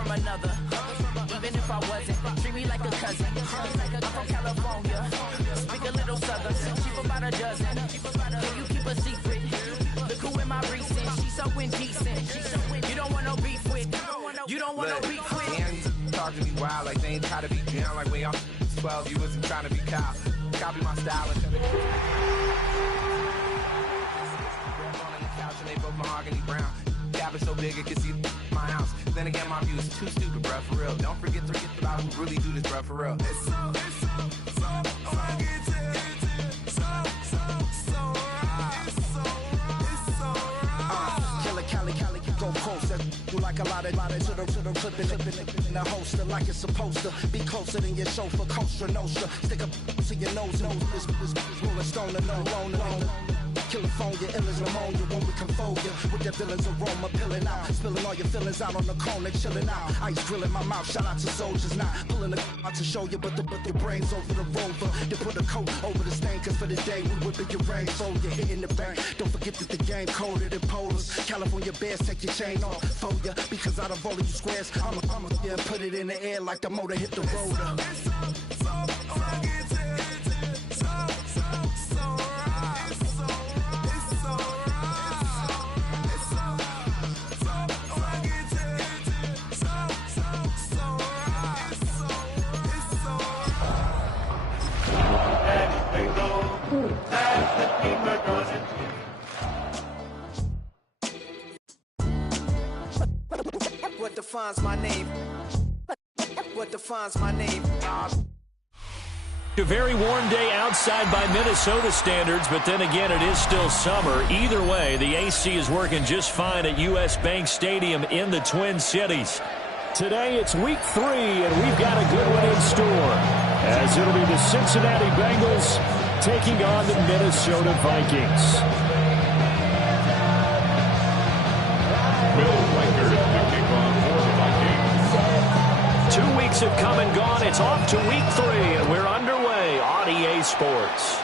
from another. Even if I wasn't, treat me like a cousin. I'm from California, speak a little southern. She's about a dozen. Can you keep a secret? Look who in my recent. She's so indecent. You don't want no beef with. You don't want no beef with. Damn, talk to me wild like they ain't try to be drowned. Like when y'all 12, you wasn't trying to be cow. Copy my style and tell it. On the couch and they both mahogany brown. Cabin so big it can see my house. Then again, my view is too stupid, bruh, for real. Don't forget about who really do this, bruh, for real. It's so Cali, go closer. You like a lot of to the clipping in the holster like it's supposed to be closer than your chauffeur, Costa Nostra. Stick up to your nose, this rolling stone and no loner. California, ill as pneumonia when we confold you with their villains aroma, pilling out, spilling all your feelings out on the corner, chilling out. Ice grilling my mouth, shout out to soldiers, not pulling the out to show you, but the brains over the rover. They put a coat over the stain, cause for the day we whipping your rain, so you're hitting the bank. Don't forget that the game coded in polars. California bears, take your chain off for ya, because out of all of you squares, I'ma yeah, put it in the air like the motor hit the rotor. What defines my name? What defines my name? A very warm day outside by Minnesota standards, but then again, it is still summer. Either way, the AC is working just fine at U.S. Bank Stadium in the Twin Cities. Today, it's week 3, and we've got a good one in store, as it'll be the Cincinnati Bengals taking on the Minnesota Vikings. Bill Lakers to kick off for the Vikings. 2 weeks have come and gone. It's off to week 3, and we're underway on EA Sports.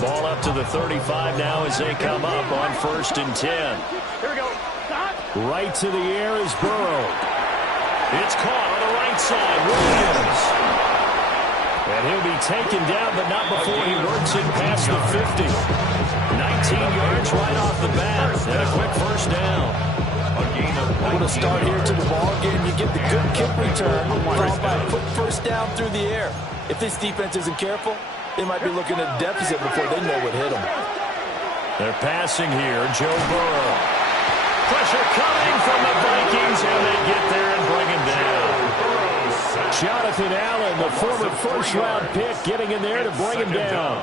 Ball up to the 35 now as they come up on 1st and 10. Here we go. Right to the air is Burrow. It's caught on the right side. Williams. And he'll be taken down, but not before he works it past the 50. 19 yards right off the bat. And a quick first down. What a start here to the ball game. You get the good kick return, followed by a quick first down through the air. If this defense isn't careful, they might be looking at a deficit before they know what hit them. They're passing here. Joe Burrow. Pressure coming from the Vikings, and they get there and bring him down. Jonathan Allen, the former first-round pick, getting in there to bring him down.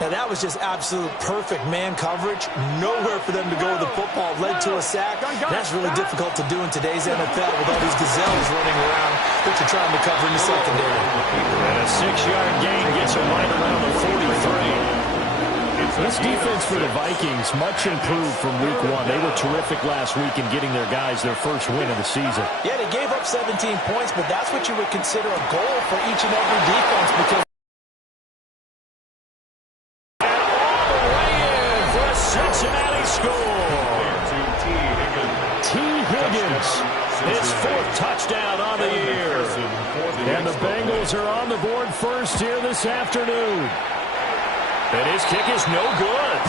Now, that was just absolute perfect man coverage. Nowhere for them to go with the football. Led to a sack. That's really difficult to do in today's NFL with all these gazelles running around that you're trying to cover in the secondary. And a 6-yard gain gets him right around the 43. This defense for the Vikings, much improved from week 1. They were terrific last week in getting their guys their first win of the season. Yeah, they gave up 17 points, but that's what you would consider a goal for each and every defense because Cincinnati score. T. Higgins, his 4th touchdown on the year. And the Bengals are on the board first here this afternoon. And his kick is no good.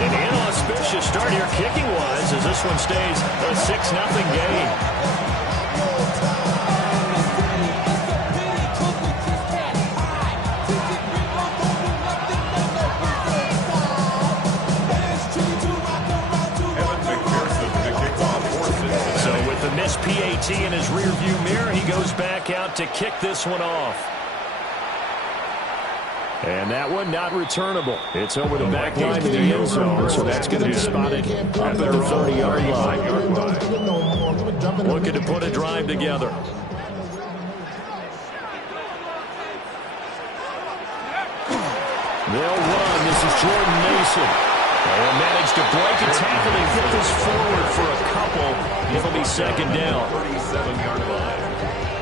An inauspicious start here kicking-wise as this one stays a 6-0 game. PAT in his rearview mirror. He goes back out to kick this one off. And that one not returnable. It's over the back line to the end zone, so that's going to be spotted up at the 30-yard line. Looking to put a drive together. They'll run. This is Jordan Mason. They'll manage to break a tackle and get this forward for a It'll be second down. 37-yard line.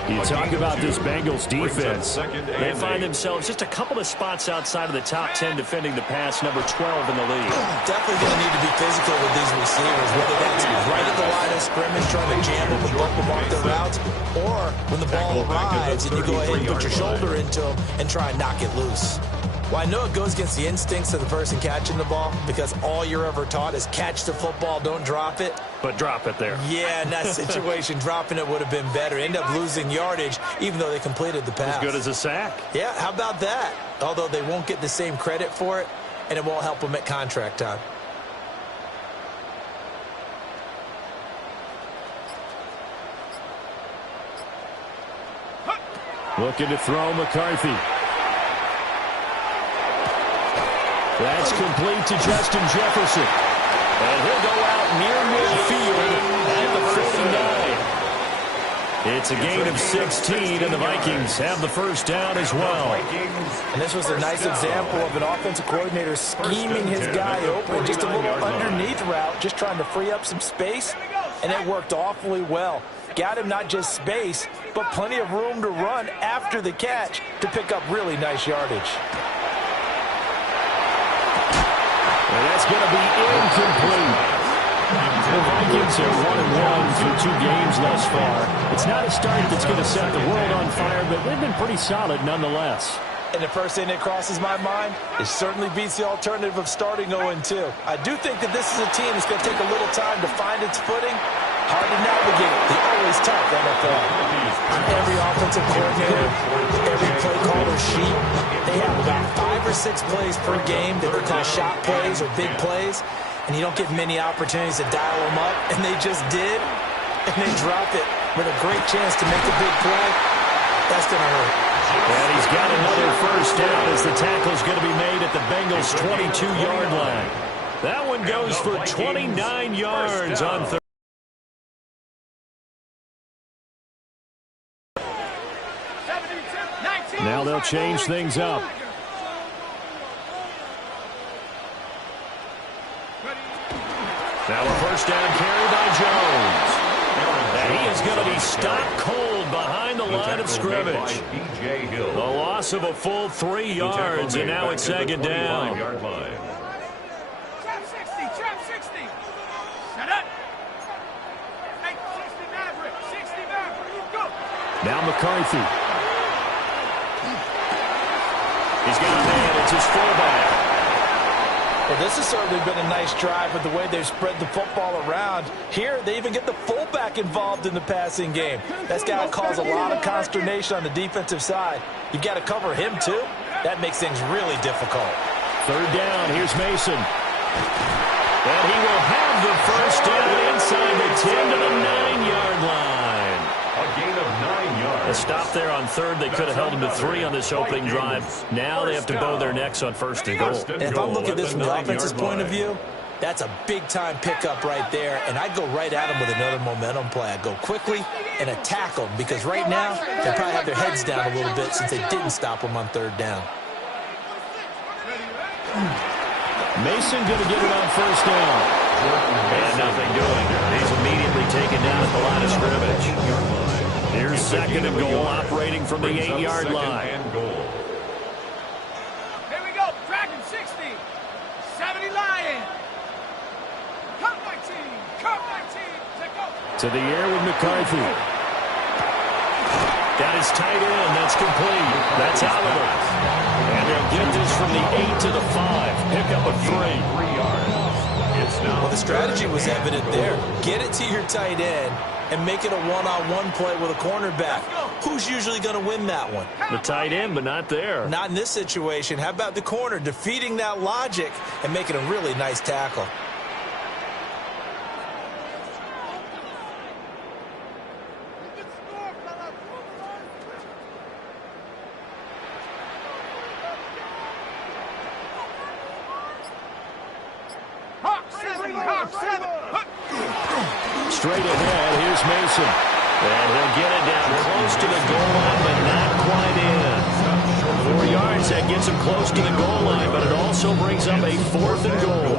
You talk about this Bengals defense. They find themselves just a couple of spots outside of the top 10 defending the pass, number 12 in the league. Definitely going to need to be physical with these receivers, whether that's right at the line of scrimmage trying to jam them and bump them off their routes, or when the ball arrives and you go ahead and put your shoulder into them and try and knock it loose. Well, I know it goes against the instincts of the person catching the ball because all you're ever taught is catch the football, don't drop it. But drop it there. Yeah, in that situation, dropping it would have been better. End up losing yardage, even though they completed the pass. As good as a sack. Yeah, how about that? Although they won't get the same credit for it, and it won't help them at contract time. Looking to throw McCarthy. That's complete to Justin Jefferson. And he'll go out near midfield at the 49. It's a gain of 16, and the Vikings have the first down as well. And this was a nice example of an offensive coordinator scheming his guy open. Just a little underneath route, just trying to free up some space, and it worked awfully well. Got him not just space, but plenty of room to run after the catch to pick up really nice yardage. And that's going to be incomplete. The Vikings are 1-1 through 2 games thus far. It's not a start that's going to set the world on fire, but they've been pretty solid nonetheless. And the first thing that crosses my mind, it certainly beats the alternative of starting 0-2. I do think that this is a team that's going to take a little time to find its footing. Hard to navigate. The always tough NFL. Every offensive coordinator, every play caller sheet, they have about 5 or 6 plays per game that they call shot plays or big plays, and you don't get many opportunities to dial them up, and they just did, and they drop it with a great chance to make a big play. That's going to hurt. And he's got another first down as the tackle's going to be made at the Bengals' 22-yard line. That one goes for 29 yards on third. Now they'll change things up. Now a first down carry by Jones. And he is going to be stopped cold behind the line of scrimmage. The loss of a full 3 yards, and now it's second down. Trap 60, trap 60. Set up. 60 Maverick, 60 Maverick, go. Now McCarthy. He's got a man. It's his fullback. Well, this has certainly been a nice drive with the way they've spread the football around. Here, they even get the fullback involved in the passing game. That's got to cause a lot of consternation on the defensive side. You've got to cover him, too. That makes things really difficult. Third down. Here's Mason. And he will have the first down inside the 10 to the 9-yard line. A gain of 9 yards. A stop there on third. They could have held him to 3 on this opening drive. Now they have to bow their necks on first and goal. And if I'm looking at this from the offense's point of view, that's a big-time pickup right there, and I'd go right at him with another momentum play. I'd go quickly and attack them, because right now they probably have their heads down a little bit since they didn't stop them on third down. Mason going to get it on first down. And nothing doing. He's immediately taken down at the line of scrimmage. Here's second and goal, operating from the 8-yard line. Here we go. Dragon 60. 70 Lion. Come back team. Come back team. Take go. To the air with McCarthy. Got his tight end. That's complete. That's Oliver. And they'll get this from the 8 to the 5. Pick up a 3. Well, the strategy was evident there. Get it to your tight end and make it a one-on-one play with a cornerback. Who's usually going to win that one? The tight end, but not there. Not in this situation. How about the corner defeating that logic and making a really nice tackle? Straight ahead, here's Mason. And he'll get it down close to the goal line, but not quite in. 4 yards, that gets him close to the goal line, but it also brings up a 4th and goal.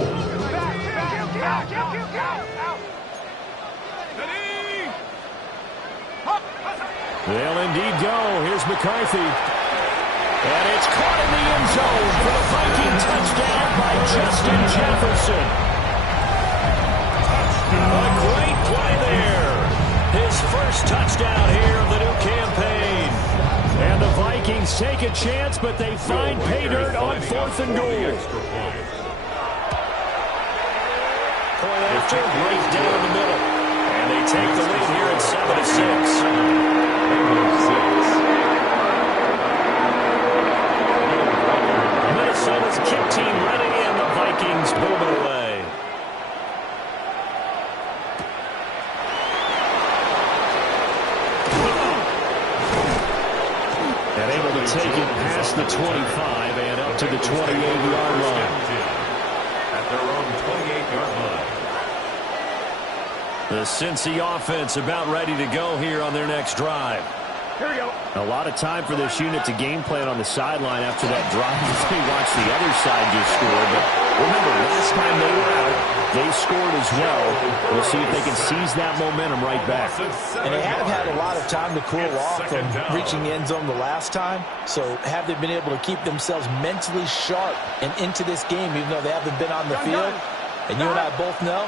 They'll indeed go. Here's McCarthy. And it's caught in the end zone for the Viking touchdown by Justin Jefferson. A great play there. His first touchdown here of the new campaign. And the Vikings take a chance, but they find pay dirt on 4th and goal. Point after, right down the middle. And they take the lead here at 7-6. Minnesota's kick team ready, and the Vikings move it away. And able to take it past the 25 and up to the 28-yard line. At their own 28-yard line. The Cincy offense about ready to go here on their next drive. Here we go. A lot of time for this unit to game plan on the sideline after that drive. They watched the other side just score. But remember, last time they were out, they scored as well. We'll see if they can seize that momentum right back. And they haven't had a lot of time to cool off from reaching the end zone the last time. So have they been able to keep themselves mentally sharp and into this game, even though they haven't been on the field? And you and I both know,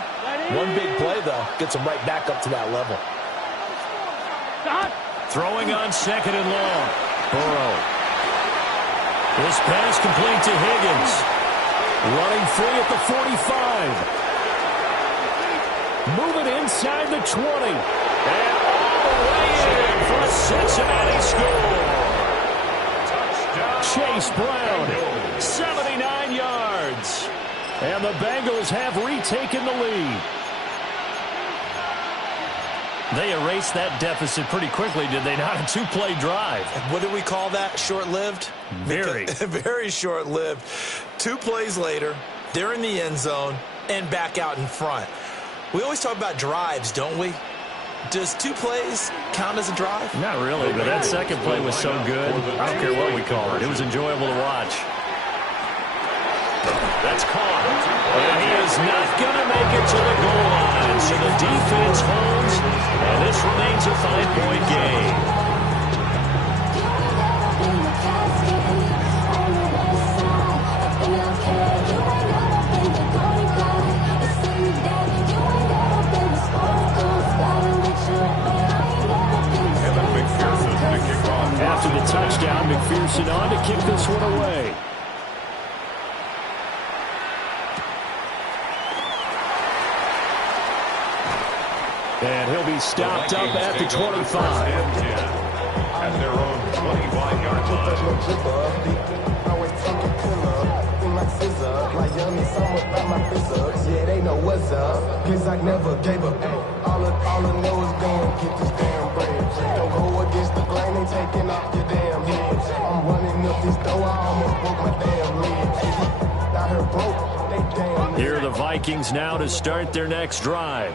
one big play, though, gets them right back up to that level. Throwing on 2nd and long. Burrow. This pass complete to Higgins. Running free at the 45. Moving inside the 20. And all the way in for a Cincinnati score. Chase Brown, 79 yards. And the Bengals have retaken the lead. They erased that deficit pretty quickly, did they not? A 2-play drive. What do we call that? Short-lived? Very. Very short-lived. 2 plays later, they're in the end zone and back out in front. We always talk about drives, don't we? Does 2 plays count as a drive? Not really, but that second play was so good. I don't care what we call it. It was enjoyable to watch. That's caught. And he is not going to make it to the goal line. So the defense holds, and this remains a 5-point game. After the touchdown, McPherson on to kick this one away. And he'll be stopped up at the 25. At their own 25-yard line. Yeah, they know what's up, cause I never gave up. All I know is going get this damn bread. Don't go against the grain, ain't taking off your damn head. I'm running up this door, I almost broke my damn leg. Got her broke, they damn. Here are the Vikings now to start their next drive.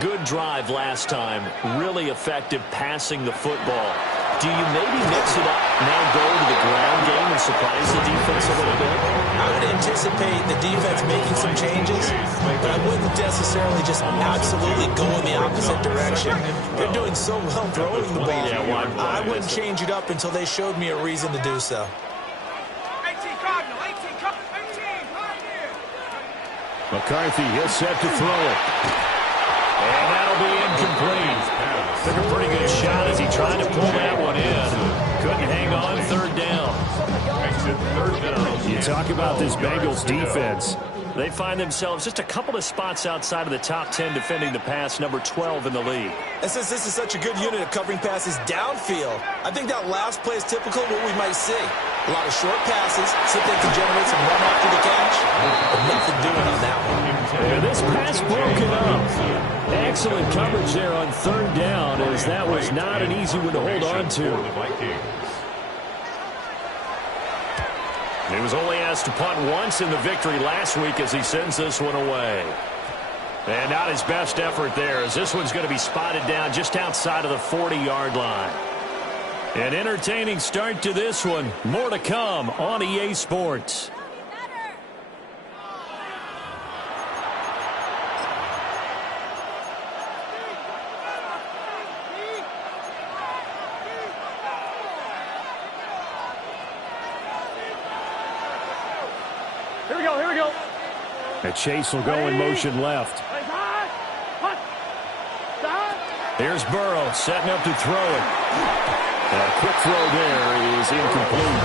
Good drive last time. Really effective passing the football. Do you maybe mix it up, now go to the ground game and surprise the defense a little bit? I would anticipate the defense making some changes, but I wouldn't necessarily just absolutely go in the opposite direction. They're doing so well throwing the ball. I wouldn't change it up until they showed me a reason to do so. 18 Cardinal, 18 Cardinal, 18, right here. McCarthy, he'll set to throw it. And that'll be incomplete. Took a pretty good shot as he tried to pull that one in. Couldn't hang on, 3rd down. You talk about this Bengals defense. They find themselves just a couple of spots outside of the top 10 defending the pass, number 12 in the league. And since this is such a good unit of covering passes downfield, I think that last play is typical of what we might see. A lot of short passes, so they can generate some run after the catch, but nothing doing on that one. And this pass broken up. Excellent coverage there on 3rd down, as that was not an easy one to hold on to. He was only asked to punt once in the victory last week as he sends this one away. And not his best effort there, as this one's going to be spotted down just outside of the 40-yard line. An entertaining start to this one. More to come on EA Sports. And Chase will go in motion left. Here's Burrow setting up to throw it. A quick throw there is incomplete.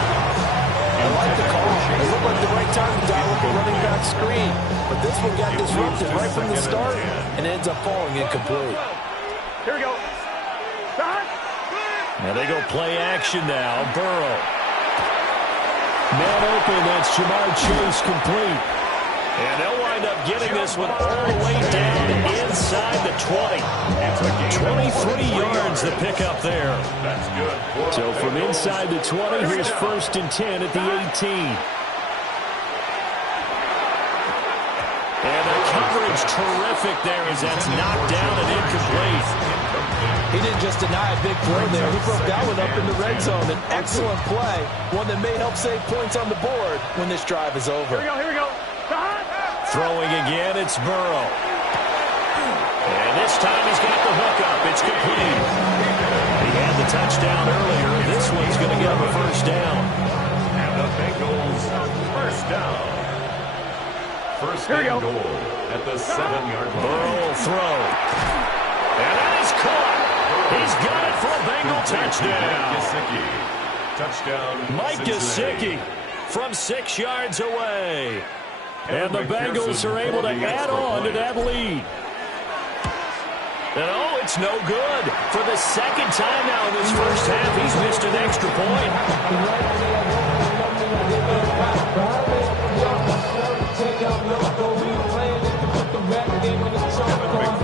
I like the call. It looked like the right time to dial up a running back screen. But this one got disrupted right from the start and ends up falling incomplete. Here we go. Now they go play action now. Burrow. Man open, that's Jamar Chase complete. And they'll wind up getting this one all the way down inside the 20. 23 yards the pickup there. That's good. So from inside the 20, here's 1st and 10 at the 18. And the coverage terrific there as that's knocked down and incomplete. He didn't just deny a big throw there. He broke that one up in the red zone. An excellent play, one that may help save points on the board when this drive is over. Here we go. Throwing again, it's Burrow. And this time he's got the hook up. It's complete. He had the touchdown earlier. This one's going to get him a 1st down. And the Bengals, 1st down. 1st and goal at the 7-yard line. Burrow will throw. And that is caught. He's got it for a Bengal touchdown. Touchdown. Mike Gesicki from 6 yards away. And the Bengals are able to add on to that lead. And oh, it's no good. For the 2nd time now in this 1st half, he's missed an extra point.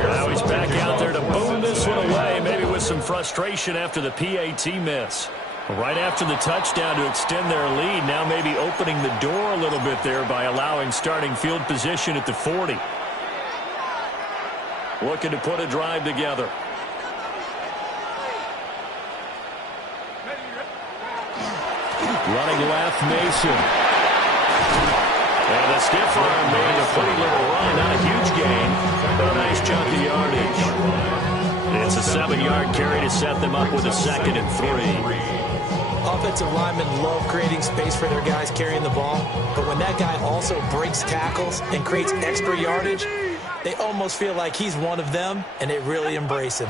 Now he's back out there to boom this one away, maybe with some frustration after the PAT miss. Right after the touchdown to extend their lead, now maybe opening the door a little bit there by allowing starting field position at the 40. Looking to put a drive together. Running left, Mason. And the stiff arm made a pretty little run. Not a huge gain, but a nice chunk of yardage. It's a 7-yard carry to set them up with a 2nd and 3. Offensive linemen love creating space for their guys carrying the ball, but when that guy also breaks tackles and creates extra yardage, they almost feel like he's one of them, and they really embrace him.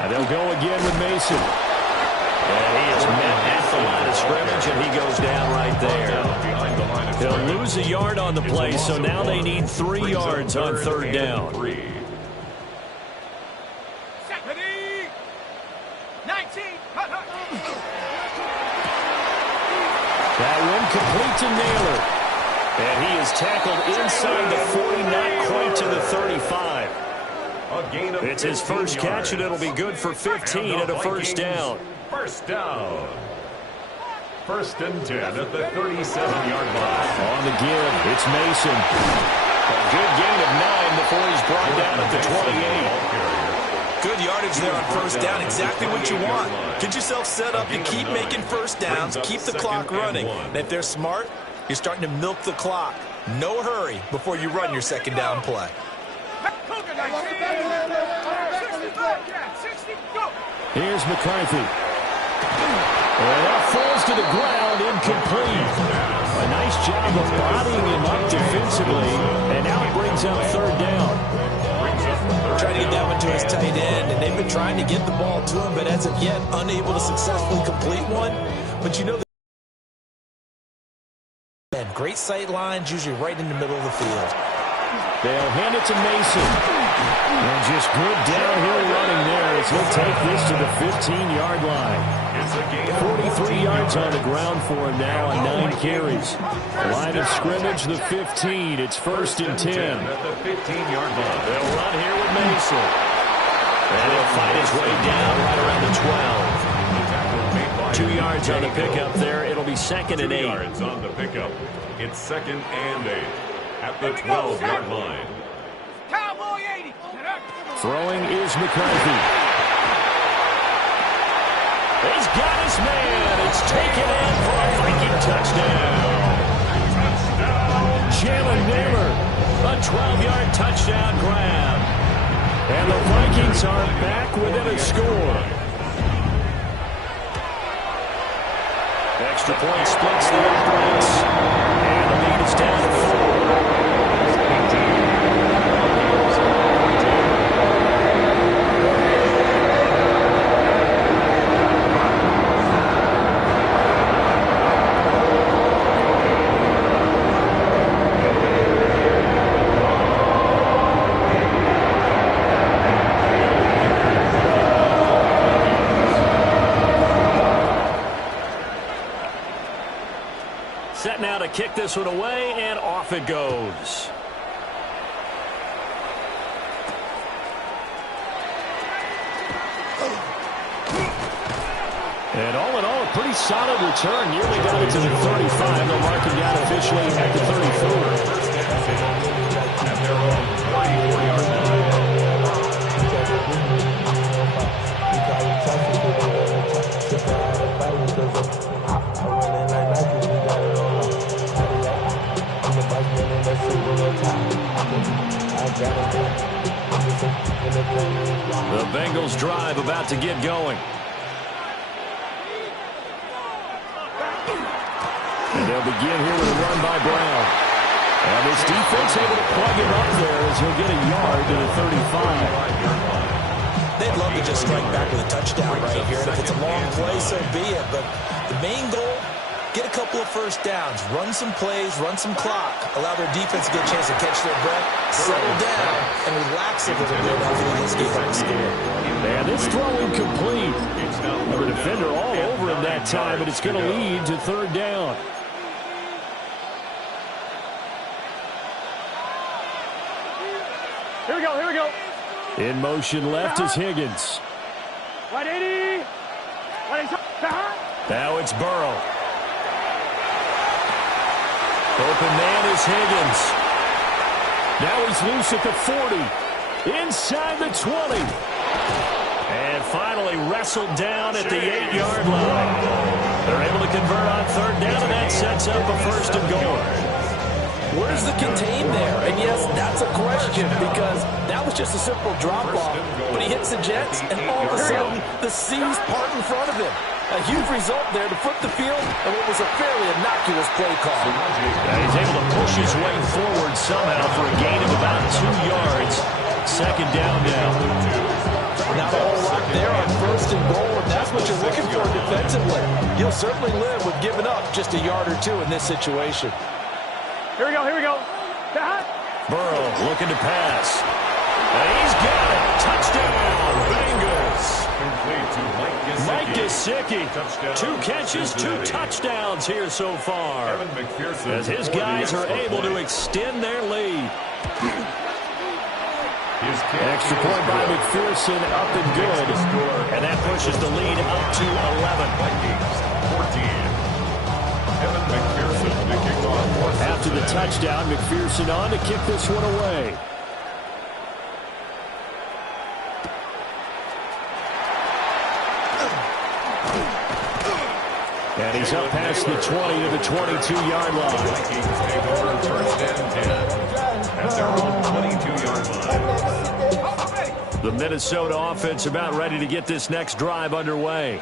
And they'll go again with Mason. And he is met at the line of scrimmage, and he goes down right there. He'll lose a yard on the play, so now they need 3 yards on 3rd down. 19. That one complete to Naylor. And he is tackled inside the 40, not quite to the 35. It's his 1st catch, and it'll be good for 15 and a 1st down. 1st down. 1st and 10 at the 37-yard line. On the give, it's Mason. A good gain of 9 before he's brought down at the 28. Good yardage there on 1st down, exactly what you want. Get yourself set up to keep making 1st downs, keep the clock running. And if they're smart, you're starting to milk the clock. No hurry before you run your 2nd down play. Here's McCarthy. And that falls to the ground, incomplete. A nice job of bodying him up defensively, and now it brings up 3rd down. Trying to get that one to his tight end, and they've been trying to get the ball to him, but as of yet, unable to successfully complete one. But you know, great sight lines, usually right in the middle of the field. They'll hand it to Mason. And just good downhill running there as he'll take this to the 15-yard line. 43 yards on the ground for him now on 9 carries. Line of scrimmage, the 15. It's 1st and 10. At the 15-yard line. They'll run here with Mason. And he'll fight his way down right around the 12. 2 yards on the pickup there. It'll be 2nd and 8. 2 yards on the pickup. It's 2nd and 8 at the 12-yard line. Cowboy 80. Throwing is McCarthy. He's got his man. It's taken in for a Viking touchdown. Jalen Naylor, a 12-yard touchdown grab. And the Vikings are back within a score. Extra point splits the difference. And the lead is down to 4. kick this one away, and off it goes. And all in all, a pretty solid return. Nearly got it to the 35. They'll mark him down officially at the 34. At their own 44-yard line. The Bengals drive about to get going. And they'll begin here with a run by Brown. And this defense able to plug him up there as he'll get a yard to the 35. They'd love to just strike back with a touchdown right here. And if it's a long play, so be it. But the main goal, get a couple of first downs, run some plays, run some clock, allow their defense to get a chance to catch their breath, settle down, and relax a little bit. Hopefully this game will score. And this throw incomplete. The defender all over him that time, but it's going to lead to third down. Here we go, here we go. In motion left is Higgins. Right 80. Right 80. Now it's Burrow. Open man is Higgins. Now he's loose at the 40. Inside the 20. And finally wrestled down at the 8-yard line. They're able to convert on third down, and that sets up a first and goal. Where's the contain there? And yes, that's a question because that was just a simple drop-off. But he hits the Jets, and all of a sudden, the seas part in front of him. A huge result there to flip the field and what was a fairly innocuous play call. He's able to push his way forward somehow for a gain of about 2 yards. Second down now. Not a whole lot there on first and goal, and that's what you're looking for defensively. You'll certainly live with giving up just a yard or two in this situation. Here we go, here we go. Burrow looking to pass. And he's got it. Touchdown, Bengals. Mike Gesicki. 2 catches, 2 touchdowns here so far. As his guys are able to extend their lead. Extra point by McPherson, up and good. And that pushes the lead up to 11. 14. After the touchdown, McPherson on to kick this one away. And he's up past the 20 to the 22-yard line. At their own 22-yard line. The Minnesota offense about ready to get this next drive underway.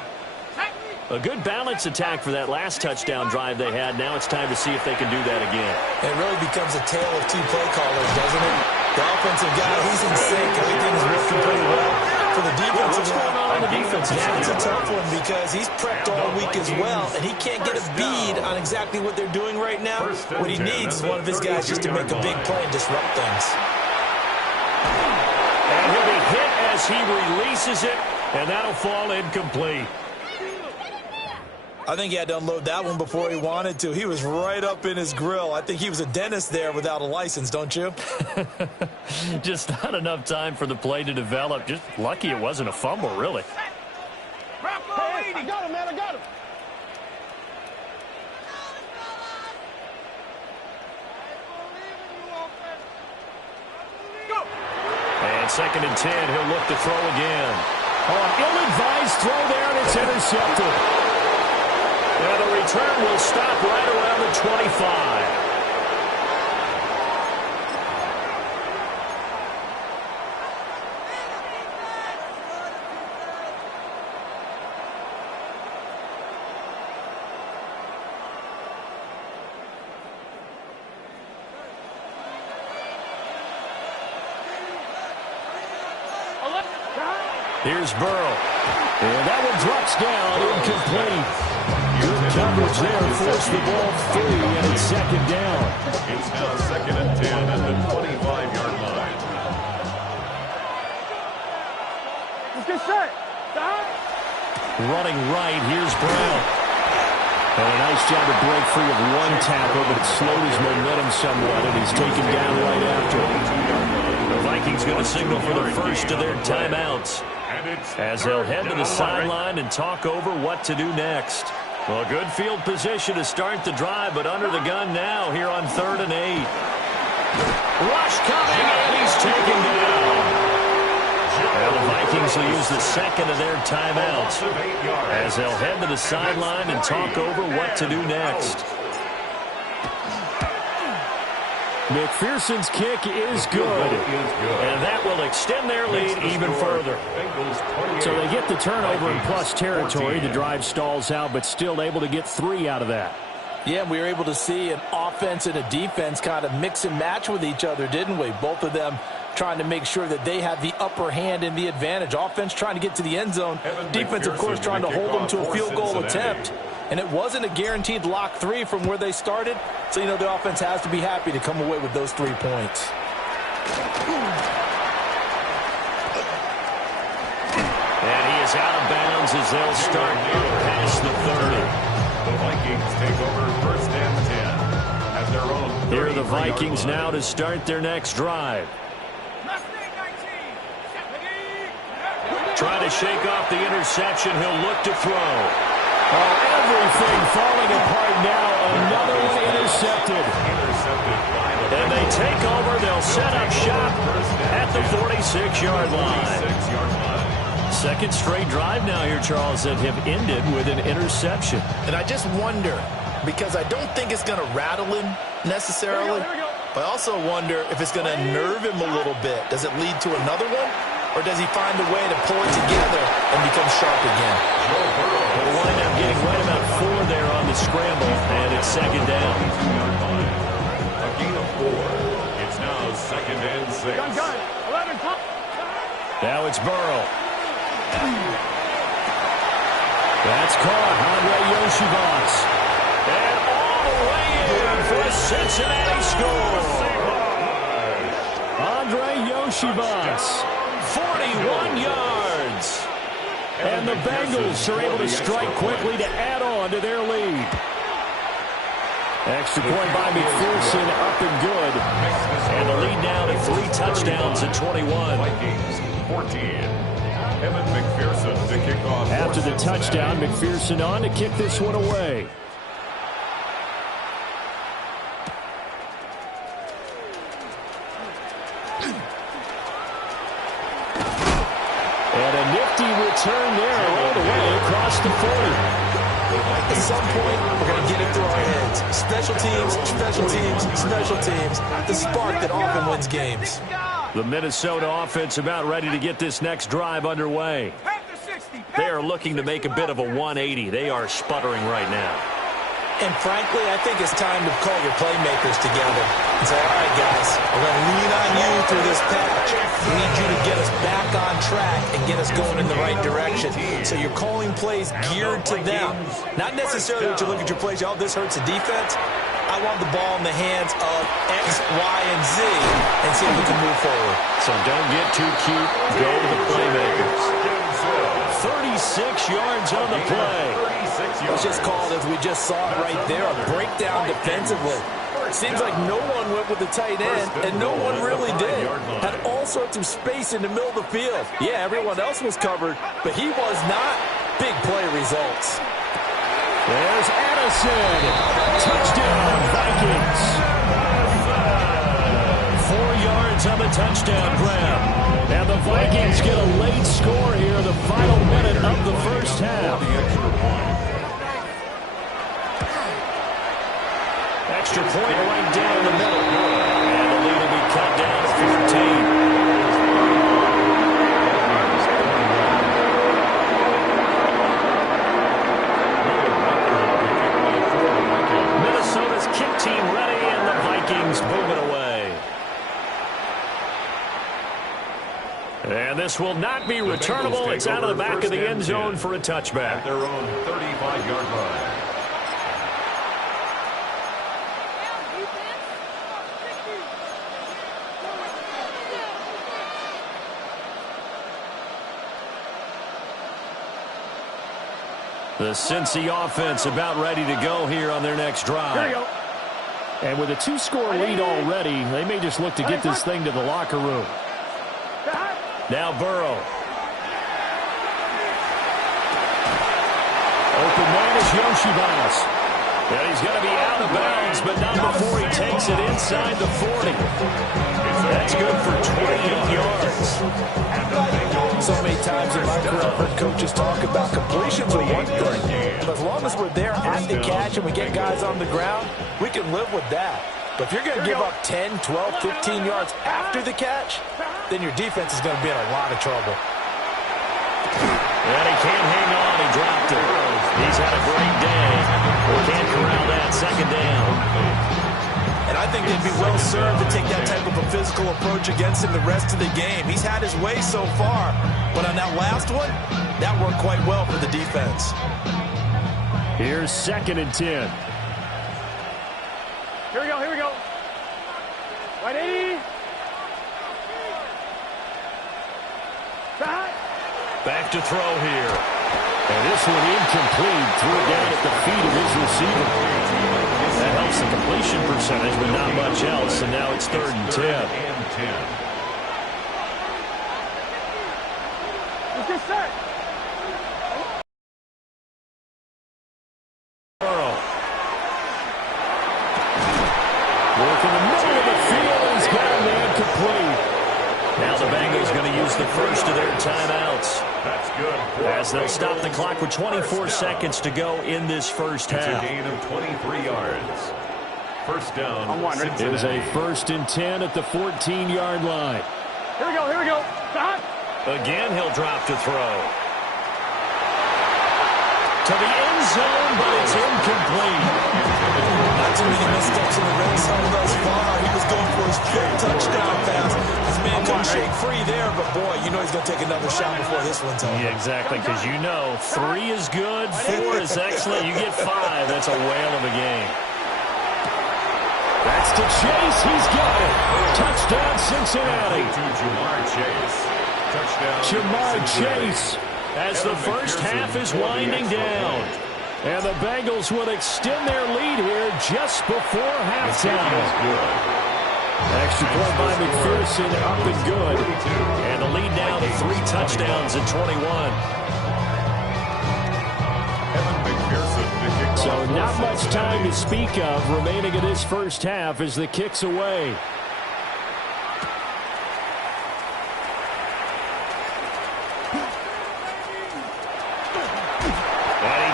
A good balance attack for that last touchdown drive they had. Now it's time to see if they can do that again. It really becomes a tale of 2 play callers, doesn't it? The offensive guy, he's in sync. Everything's working pretty well. For the defensive What's going on the defensive side? It's a tough one because he's prepped all week as well, and he can't get a bead on exactly what they're doing right now. What he needs is one of his guys just to make a big play and disrupt things. And he'll be hit as he releases it, and that'll fall incomplete. I think he had to unload that one before he wanted to. He was right up in his grill. I think he was a dentist there without a license, don't you? Just not enough time for the play to develop. Just lucky it wasn't a fumble, really. Hey, I got him, man, I got him. And 2nd and 10, he'll look to throw again. Oh, an ill-advised throw there, and it's intercepted. Now the return will stop right around the 25. Here's Burrow. And that one drops down, incomplete. Good coverage there, forced the ball free, and it's 2nd down. It's now 2nd and 10 at the 25-yard line. Let's get set. Running right, here's Brown. And a nice job to break free of one tackle, but it slowed his momentum somewhat, and he's taken down right after. The Vikings going to signal for the first of their timeouts as they'll head to the sideline and talk over what to do next. Well, good field position to start the drive, but under the gun now here on 3rd and 8. Rush coming, and he's taken down. Well, the Vikings will use the second of their timeouts as they'll head to the sideline and talk over what to do next. McPherson's kick is good, and that will extend their lead even further. So they get the turnover in plus territory. The drive stalls out, but still able to get 3 out of that. Yeah, we were able to see an offense and a defense kind of mix and match with each other, didn't we? Both of them trying to make sure that they have the upper hand and the advantage. Offense trying to get to the end zone. Defense, of course, trying to hold them to a field goal attempt. And it wasn't a guaranteed lock 3 from where they started. So, the offense has to be happy to come away with those 3 points. And he is out of bounds as they'll start past the 30. The Vikings take over 1st and 10 at their own. Here are the Vikings now to start their next drive. Trying to shake off the interception. He'll look to throw. Oh, everything falling apart now. Another one intercepted. And they take over. They'll set up shop at the 46-yard line. Second straight drive now here, Charles, that have ended with an interception. And I just wonder, because I don't think it's going to rattle him necessarily, but I also wonder if it's going to nerve him a little bit. Does it lead to another one? Or does he find a way to pull it together and become sharp again? We'll wind up getting right about 4 there on the scramble, and it's 2nd down. A gain of 4. It's now 2nd and 6. Now it's Burrow. That's caught. Andre Yoshibas. And all the way in for a Cincinnati score. Andre Yoshibas. 41 yards. And the Bengals are able to strike quickly to add on to their lead. Extra point by McPherson, up and good. And the lead now to 3 touchdowns at 21. Vikings 14. Evan McPherson to kick off. After the touchdown, McPherson on to kick this one away. And a nifty return there all the way across the 40. At some point, we're going to get it through our heads. Special teams, special teams, special teams. The spark that often wins games. The Minnesota offense about ready to get this next drive underway. They are looking to make a bit of a 180. They are sputtering right now. And frankly, I think it's time to call your playmakers together and say, all right, guys, we're going to lean on you through this patch. We need you to get us back on track and get us going in the right direction. So you're calling plays geared to them. Not necessarily that you look at your plays, oh, this hurts the defense. I want the ball in the hands of X, Y, and Z and see if we can move forward. So don't get too cute. Go to the playmakers. 36 yards on the play. It's just called, as we just saw it right there, a breakdown defensively. Seems like no one went with the tight end, and no one really did. Had all sorts of space in the middle of the field. Yeah, everyone else was covered, but he was not. Big play results. There's Addison. Touchdown, Vikings. 4 yards on the touchdown grab. And the Vikings get a late score here in the final minute of the first half. Extra point right down the middle. And the lead will be cut down to 14. Minnesota's kick team ready, and the Vikings move it away. And this will not be returnable. It's out of the back of the end zone for a touchback. At their own 35-yard line. The Cincy offense about ready to go here on their next drive. Here we go. And with a 2-score lead already, they may just look to get this thing to the locker room. Now Burrow. Open man is Yoshibas. And he's going to be out of bounds, but not before he takes it inside the 40. That's good for 28 yards. So many times in my career, I've heard coaches talk about completions are one thing. But as long as we're there at the catch and we get guys on the ground, we can live with that. But if you're going to give up 10, 12, 15 yards after the catch, then your defense is going to be in a lot of trouble. And he can't hang on. He dropped it. He's had a great day. We can't corral that. Second down. And I think they'd be well served to take that type of a physical approach against him the rest of the game. He's had his way so far, but on that last one, that worked quite well for the defense. Here's 2nd and 10. Here we go, here we go. Ready? Back to throw here. And this one incomplete. Threw it down at the feet of his receiver. That helps the completion percentage, but not much else. And now it's 3rd and 10. Let's get set. Burrow. Work in the middle of the field, and he's got a man complete. Now the Bengals going to use the first of their timeouts. That's good. As they'll stop the clock with 24 seconds to go in this first half. It's a gain of 23 yards. First down. It is a 1st and 10 at the 14-yard line. Here we go, here we go. Again, he'll drop to throw. To the end zone, but it's incomplete. Not too many missteps in the red zone thus far. He was going for his fifth touchdown pass. His man couldn't shake free there, but boy, you know he's going to take another shot before this one's over. Yeah, exactly, because you know 3 is good, 4 is excellent. You get 5, that's a whale of a game. That's to Chase. He's got it. Touchdown, Cincinnati. To Jamar Chase. Touchdown, Jamar Chase. As the first half is winding down. And the Bengals will extend their lead here just before halftime. Extra point by McPherson, up and good. And the lead now to 3 touchdowns at 21. So not much time to speak of remaining in this first half as the kick's away.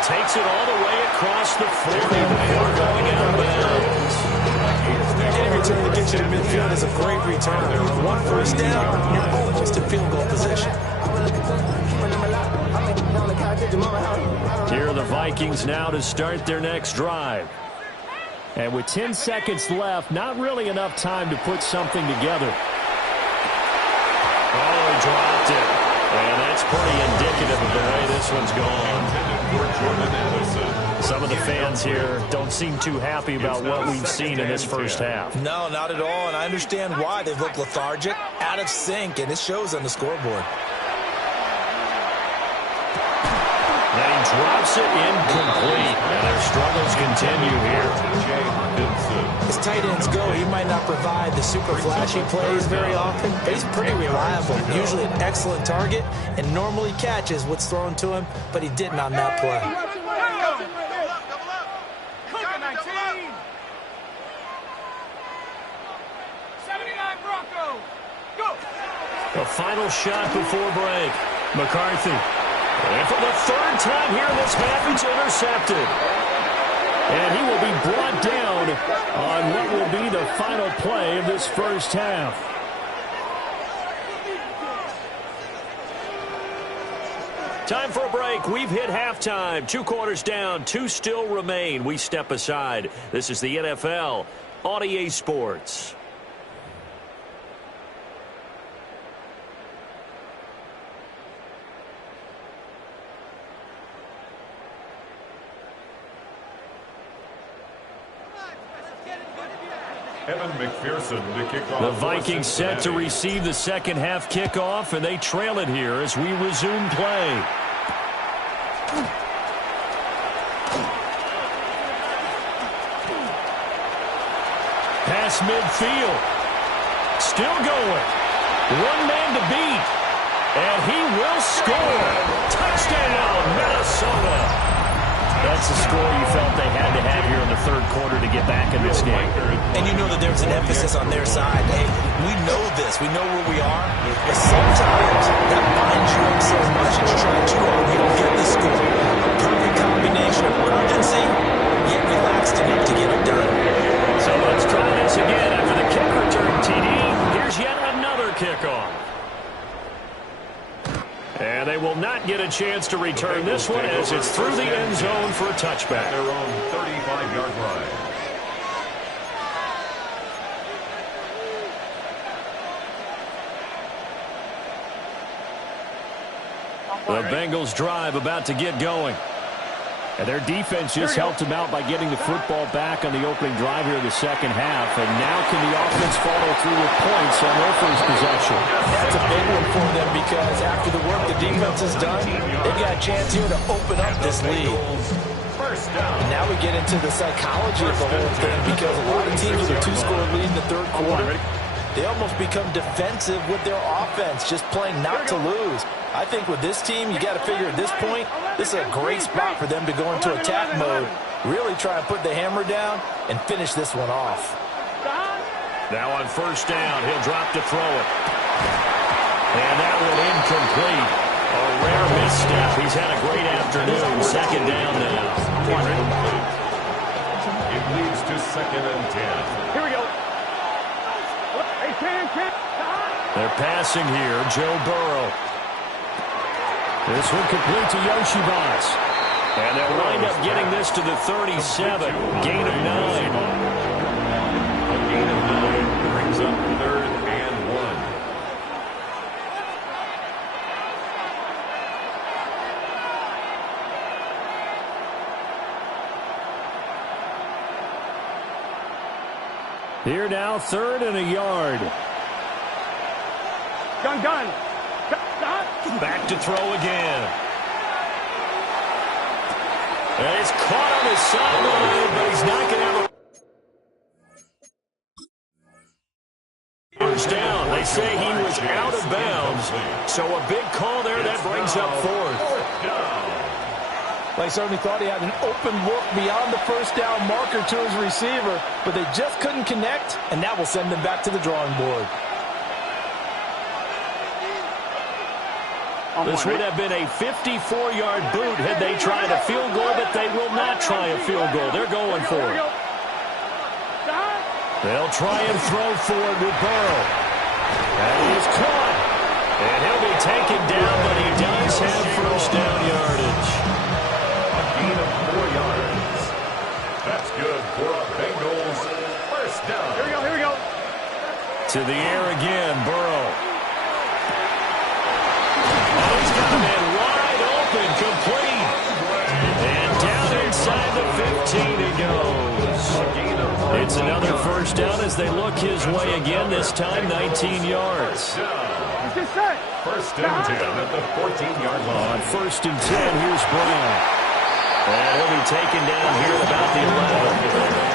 Takes it all the way across the 40 before going out of bounds. Any return to get you to midfield is a great return. One first down, you're just in field goal position. Here are the Vikings now to start their next drive. And with 10 seconds left, not really enough time to put something together. Oh, he dropped it. And that's pretty indicative of the way this one's gone. Some of the fans here don't seem too happy about what we've seen in this first half. No, not at all, and I understand why. They've looked lethargic, out of sync, and it shows on the scoreboard. Then he drops it incomplete, and their struggles continue here. As tight ends go, he might not provide the super flashy plays very often, but he's pretty reliable, usually an excellent target, and normally catches what's thrown to him, but he didn't on that play. The final shot before break. McCarthy. And for the 3rd time here in this half, it's intercepted. And he will be brought down on what will be the final play of this first half. Time for a break. We've hit halftime. 2 quarters down. 2 still remain. We step aside. This is the NFL on EA Sports. Evan McPherson to kick off. The Vikings set to receive the second half kickoff, and they trail it here as we resume play. across midfield. Still going. One man to beat. And he will score. Touchdown, Minnesota. That's the score you felt they had to have here in the third quarter to get back in this game. And you know that there's an emphasis on their side. Hey, we know this. We know where we are. But sometimes that binds you up so much that you try too hard. You don't get the score. A perfect combination of urgency, yet relaxed enough to get it done. So let's try this again after the kick return, TD. Here's yet another kickoff. And they will not get a chance to return this one as it's through the end zone for a touchback. Their own 35-yard line. The Bengals drive about to get going. And their defense just helped them out by getting the football back on the opening drive here in the second half. And now can the offense follow through with points on their first possession? That's a big one for them because after the work the defense has done, they've got a chance here to open up this lead. And now we get into the psychology of the whole thing because a lot of teams with a two-score lead in the third quarter, they almost become defensive with their offense, just playing not to lose. I think with this team, you got to figure at this point, this is a great spot for them to go into attack mode, really try and put the hammer down and finish this one off. Now on first down, he'll drop to throw it. And that one incomplete. A rare misstep. He's had a great afternoon. Second down now. It leads to 2nd and 10. Here we go. They're passing here. Joe Burrow. This one complete to Yoshibas. And they'll wind up getting this to the 37. Gain of 9. A gain of 9 brings up 3rd and 1. Here now, 3rd and a yard. Gun. Back to throw again. And it's caught on his sideline, but he's not going to have a first down. They say he was out of bounds. So a big call there that brings up 4th. They certainly thought he had an open look beyond the first down marker to his receiver, but they just couldn't connect, and that will send them back to the drawing board. This would have been a 54-yard boot had they tried a field goal, but they will not try a field goal. They're going for it. They'll try and throw for it with Burrow. And he's caught. And he'll be taken down, but he does have first down yardage. A gain of 4 yards. That's good for a Bengals first down. Here we go. To the air again, Burrow. He's got a man wide open, complete. And down inside the 15 he goes. It's another first down as they look his way again, this time 19 yards. First and 10 at the 14-yard line. On first and 10, here's Brown. And he'll be taken down here at about the 11.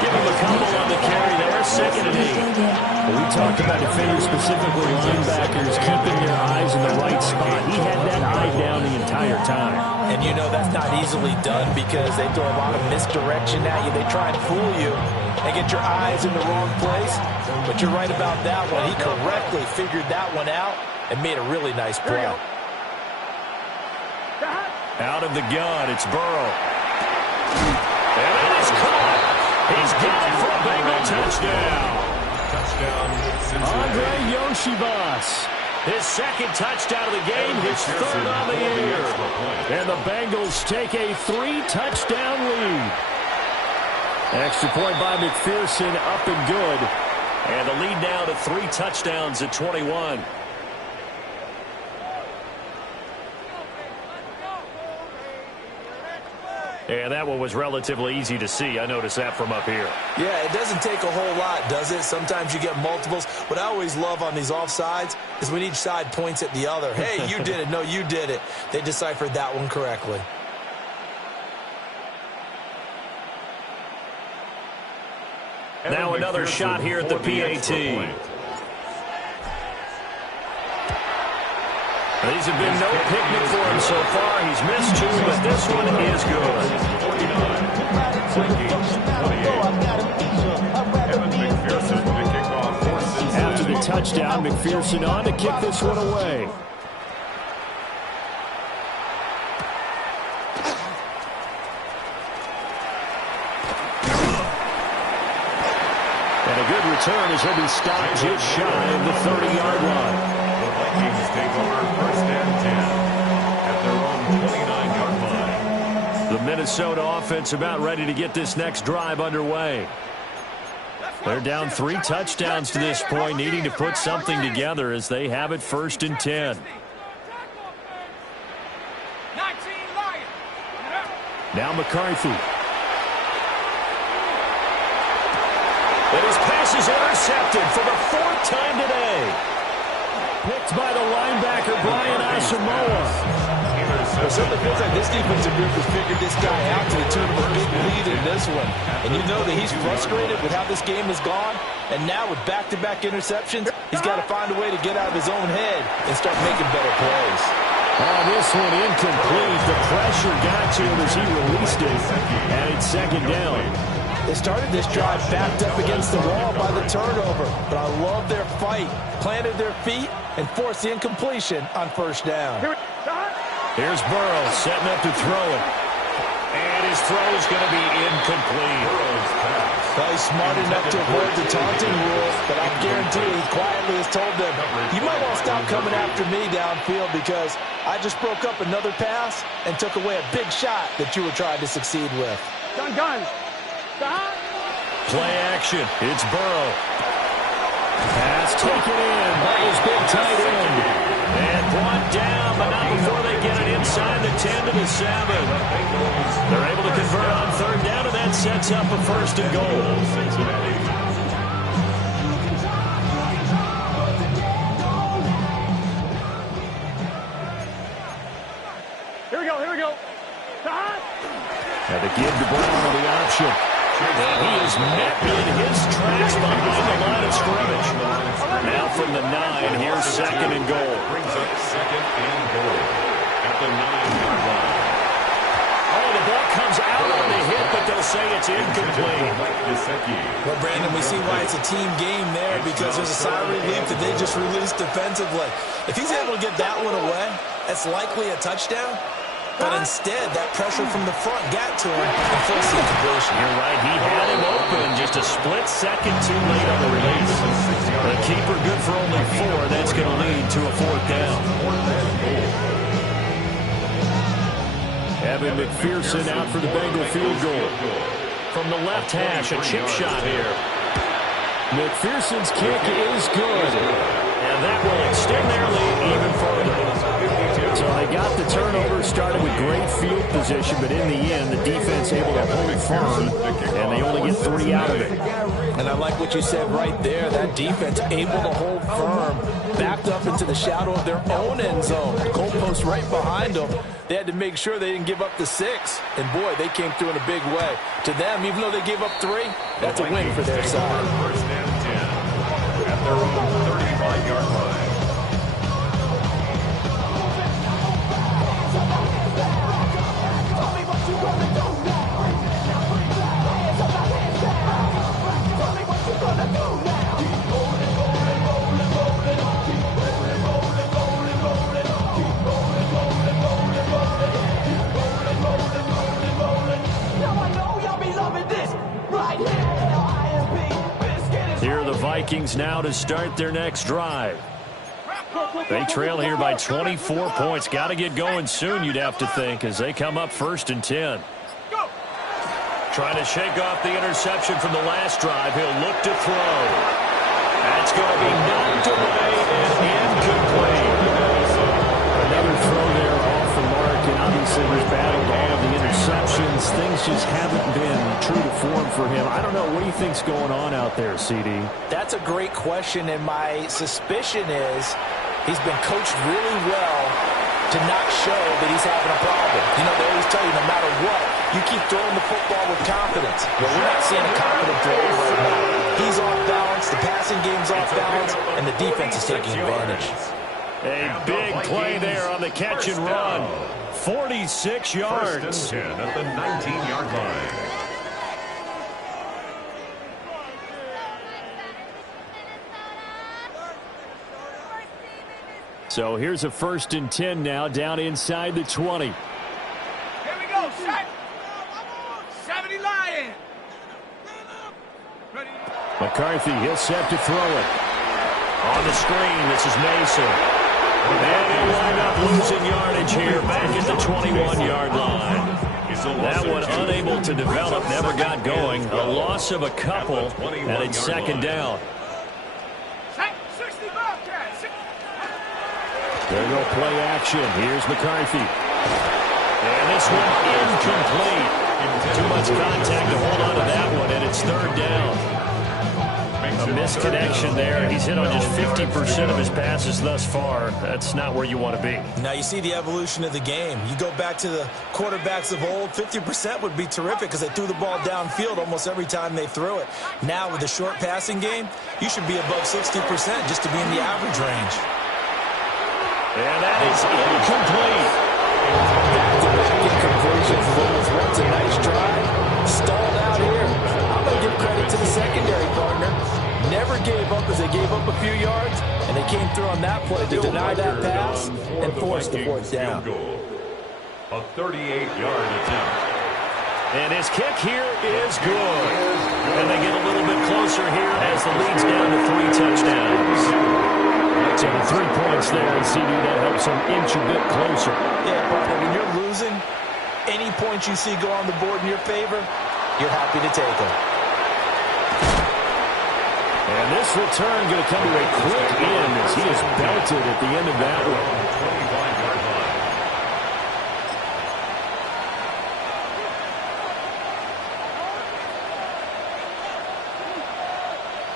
Give him a couple on the carry there, 2nd and 8. We talked about defenders, specifically linebackers, keeping their eyes in the right spot. He had that eye down the entire time. And you know that's not easily done because they throw a lot of misdirection at you. They try and fool you and get your eyes in the wrong place. But you're right about that one. He correctly figured that one out and made a really nice play. Out of the gun, it's Burrow. And it is caught. He's got it for a Bengal touchdown. Andre Yoshibas. His 2nd touchdown of the game, his 3rd on the year. And the Bengals take a 3-touchdown lead. Extra point by McPherson, up and good. And the lead now to 3 touchdowns at 21. And that one was relatively easy to see. I noticed that from up here. Yeah, it doesn't take a whole lot, does it? Sometimes you get multiples. What I always love on these offsides is when each side points at the other. Hey, you did it. No, you did it. They deciphered that one correctly. Now another shot here at the PAT. These have been no picnic for him so far. He's missed 2, but this one is good. 49. After the touchdown, McPherson on to kick this one away. And a good return as he'll be stopped just shy of the 30-yard line. The Vikings take over 1st and 10 at their own 29-yard line. The Minnesota offense about ready to get this next drive underway. They're down 3 touchdowns to this point, needing to put something together as they have it 1st and 10. Now McCarthy. And his pass is intercepted for the 4th time today. Picked by the linebacker, Brian Asamoah. Well, something feels like this defensive group has figured this guy out to the tune of a big lead in this one. And you know that he's frustrated with how this game has gone. And now with back-to-back interceptions, he's got to find a way to get out of his own head and start making better plays. Oh, this one incomplete. The pressure got to him as he released it. And it's 2nd down. They started this drive backed up against the wall by the turnover. But I love their fight. Planted their feet and forced the incompletion on 1st down. Here's Burrow setting up to throw it. And his throw is going to be incomplete. Well, he's smart enough to avoid the taunting rule, but I guarantee he quietly has told them, you might want to stop coming after me downfield because I just broke up another pass and took away a big shot that you were trying to succeed with. Play action. It's Burrow. Pass taken in by his big tight end. And brought down, but not before they get it inside the 10 to the 7. They're able to convert on 3rd down, and that sets up a 1st and goal. Here we go. And the give to Brown on the option. And he is met in his tracks behind the line of scrimmage. Now from the 9, here's 2nd and goal. Brings up 2nd and goal at the 9-yard line. Oh, the ball comes out on the hit, but they'll say it's incomplete. Well, Brandon, we see why it's a team game there because there's a sigh of relief that they just released defensively. If he's able to get that one away, that's likely a touchdown. But instead, that pressure from the front got to him and forced the incompletion. You're right. He had him open just a split second too late on the release. The keeper good for only 4. That's going to lead to a 4th down. Evan McPherson out for the Bengal field goal. From the left hash, a chip shot here. McPherson's kick is good. And that will extend their lead even further. So they got the turnover, started with great field position, but in the end, the defense able to hold firm, and they only get 3 out of it. And I like what you said right there. That defense able to hold firm, backed up into the shadow of their own end zone. The goalpost right behind them. They had to make sure they didn't give up the 6. And, boy, they came through in a big way. To them, even though they gave up 3, that's a win for their side. 1st and 10 at their own 35-yard line. Here are the Vikings now to start their next drive. They trail here by 24 points. Got to get going soon, you'd have to think, as they come up 1st and 10. Trying to shake off the interception from the last drive. He'll look to throw. That's going to be knocked away and incomplete. Another throw there off the mark, and obviously he's battled all of the interceptions. Things just haven't been true to form for him. I don't know. What do you think's going on out there, CD? That's a great question, and my suspicion is he's been coached really well to not show that he's having a problem. You know, they always tell you no matter what, you keep throwing the football with confidence. Well, we're not seeing a confident thrower right now. He's off balance, the passing game's off balance, and the defense is taking advantage. A big play there on the catch and run. 46 yards. First and 10 at the 19-yard line. So here's a 1st and 10 now, down inside the 20. Here we go, set. 70 Lion. Ready. McCarthy, he'll set to throw it. On the screen, this is Mason. And he'll wind up losing yardage here back at the 21-yard line. That one unable to develop, never got going. A loss of a couple, and it's 2nd down. There go play action. Here's McCarthy. And this one incomplete. Too much contact to hold on to that one, and it's 3rd down. A misconnection there. He's hit on just 50% of his passes thus far. That's not where you want to be. Now you see the evolution of the game. You go back to the quarterbacks of old, 50% would be terrific because they threw the ball downfield almost every time they threw it. Now with the short passing game, you should be above 60% just to be in the average range. And that is incomplete. Back-to-back incompletions. Almost once a nice drive. Stalled out here. I'm going to give credit to the secondary partner. Never gave up as they gave up a few yards, and they came through on that play to deny that pass and force the 4th down. A 38-yard attempt. And his kick here is good. And they get a little bit closer here as the lead's down to 3 touchdowns. So 3 points there, and CD, that helps them inch a bit closer. Yeah, partner, when you're losing, any points you see go on the board in your favor, you're happy to take them. And this return going to come to a quick end as he is belted at the end of that one. 25-yard line.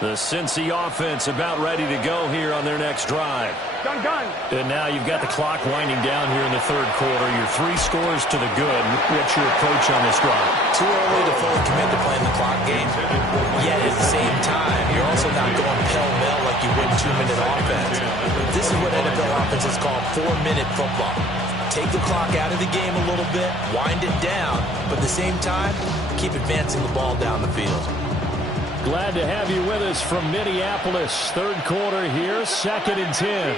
The Cincy offense about ready to go here on their next drive. Gun. And now you've got the clock winding down here in the 3rd quarter. You're 3 scores to the good. What's your approach on this drive? Too early to fully commit to playing the clock game. Yet at the same time, you're also not going pell-mell like you would 2-minute offense. This is what NFL offenses call 4-minute football. Take the clock out of the game a little bit, wind it down, but at the same time, keep advancing the ball down the field. Glad to have you with us from Minneapolis. 3rd quarter here, 2nd and 10.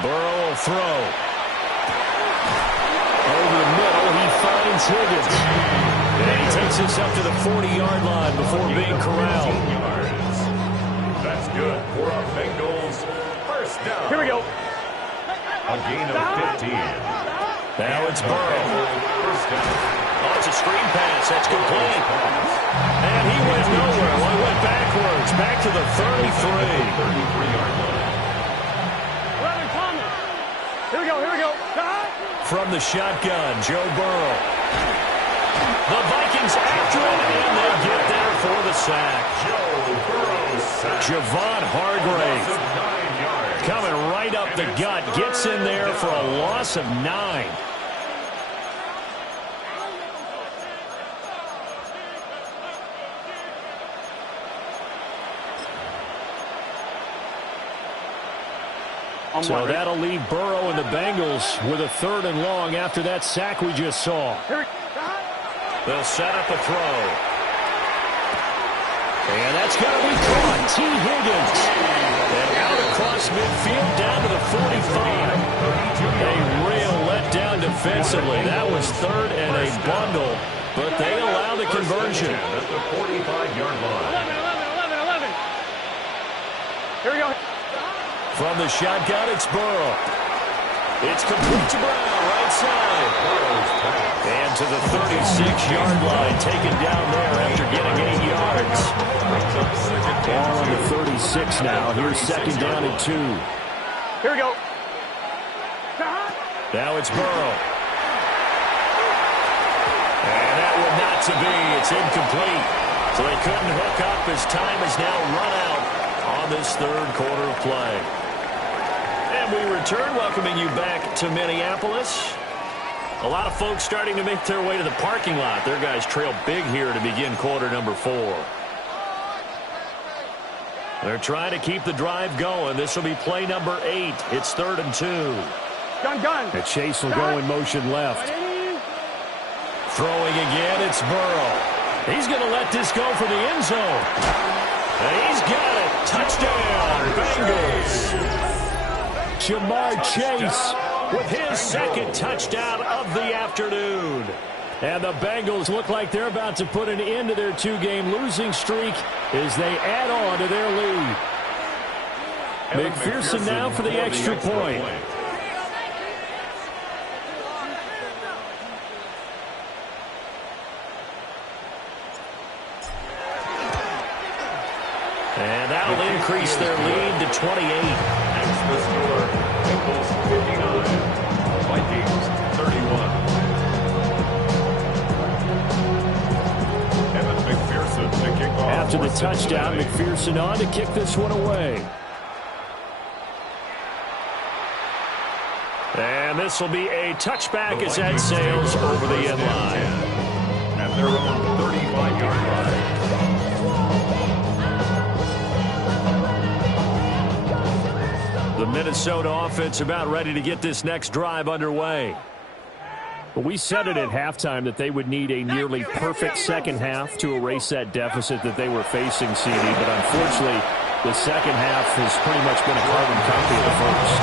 Burrow will throw. Over the middle, he finds Higgins. And he takes us up to the 40-yard line before being corralled. That's good for our Bengals. 1st down. Here we go. A gain of 15. Now it's Burrow. 1st down. Oh, it's a screen pass. That's complete. And he went nowhere. Well, he went backwards. Back to the 33. 33-yard line. 11 Thomas. Here we go. From the shotgun, Joe Burrow. The Vikings after him, and they get there for the sack. Joe Burrow sack. Javon Hargrave coming right up the gut. Gets in there for a loss of 9. So that'll leave Burrow and the Bengals with a 3rd and long after that sack we just saw. They'll set up a throw. And that's going to be caught. T. Higgins. And out across midfield down to the 45. A real letdown defensively. That was 3rd and a bundle, but they allow the conversion. At the 45-yard line. 11. Here we go. From the shotgun, it's Burrow. It's complete to Brown, right side. And to the 36-yard line, taken down there after getting 8 yards. Ball on the 36 now. Here's 2nd down and 2. Here we go. Now it's Burrow. And that one not to be. It's incomplete. So they couldn't hook up as time is now run out on this 3rd quarter of play. And we return, welcoming you back to Minneapolis. A lot of folks starting to make their way to the parking lot. Their guys trail big here to begin quarter number 4. They're trying to keep the drive going. This will be play number 8. It's 3rd and 2. Gun. The Chase will go in motion left. Throwing again, it's Burrow. He's going to let this go for the end zone. And he's got it. Touchdown, Bengals. Jamar Chase with his second touchdown of the afternoon. And the Bengals look like they're about to put an end to their 2-game losing streak as they add on to their lead. McPherson now for the extra point. And that'll increase their lead to 28. Next the score, Bengals 59, Vikings 31. Evan McPherson to kick off. After the touchdown, McPherson on to kick this one away. And this will be a touchback as that sails over the end line. At their own 35-yard line. The Minnesota offense about ready to get this next drive underway. But we said it at halftime that they would need a nearly perfect second half to erase that deficit that they were facing, CD. But unfortunately, the second half has pretty much been a carbon copy of the first.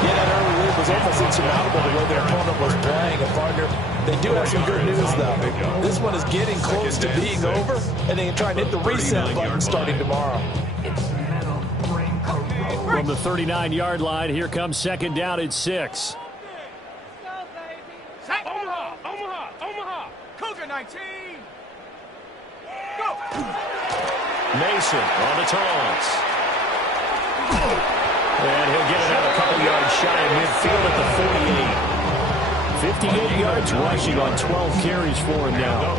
Yeah, that early lead was almost insurmountable the way their opponent was playing. And partner, they do have some good news, though. This one is getting close to being over, and they can try and hit the reset button starting tomorrow. From the 39-yard line, here comes second down at 6. Omaha. Cougar 19. Go. Mason on the toss. And he'll get it out a couple yards shy of midfield at the 48. 58 yards rushing on 12 carries for him now.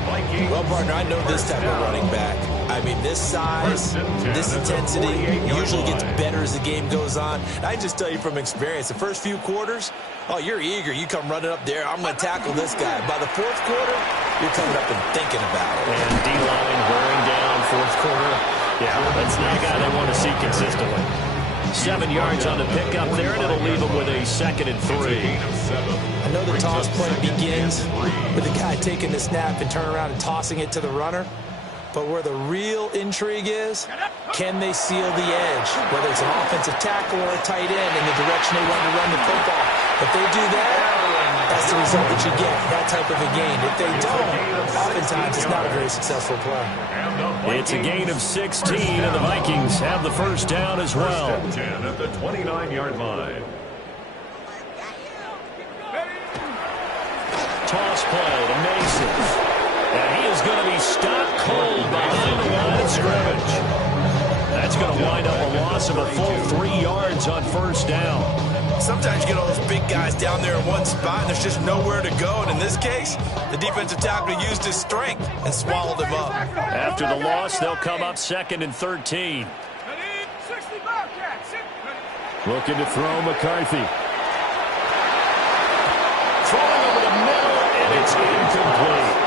Well, partner, I know this type of running back. I mean, this size, this intensity usually gets better as the game goes on. And I just tell you from experience, the first few quarters, oh, you're eager. You come running up there. I'm going to tackle this guy. By the fourth quarter, you're coming up and thinking about it. And D-line wearing down fourth quarter. Yeah, that's not a guy they want to see consistently. 7 yards on the pickup there, and it'll leave him with a 2nd and 3. I know the toss play begins with the guy taking the snap and turning around and tossing it to the runner. But where the real intrigue is, can they seal the edge? Whether it's an offensive tackle or a tight end in the direction they want to run the football. If they do that, that's the result that you get, that type of a gain. If they don't, oftentimes it's not a very successful play. It's a gain of 16, and the Vikings have the first down as well. 10 at the 29-yard line. Toss play to Mason. And he is going to be stopped cold behind the line of scrimmage. That's going to wind up a loss of a full 3 yards on first down. Sometimes you get all those big guys down there in one spot, and there's just nowhere to go. And in this case, the defensive tackle used his strength and swallowed him up. After the loss, they'll come up 2nd and 13. Looking to throw McCarthy. Throwing over the middle, and it's incomplete.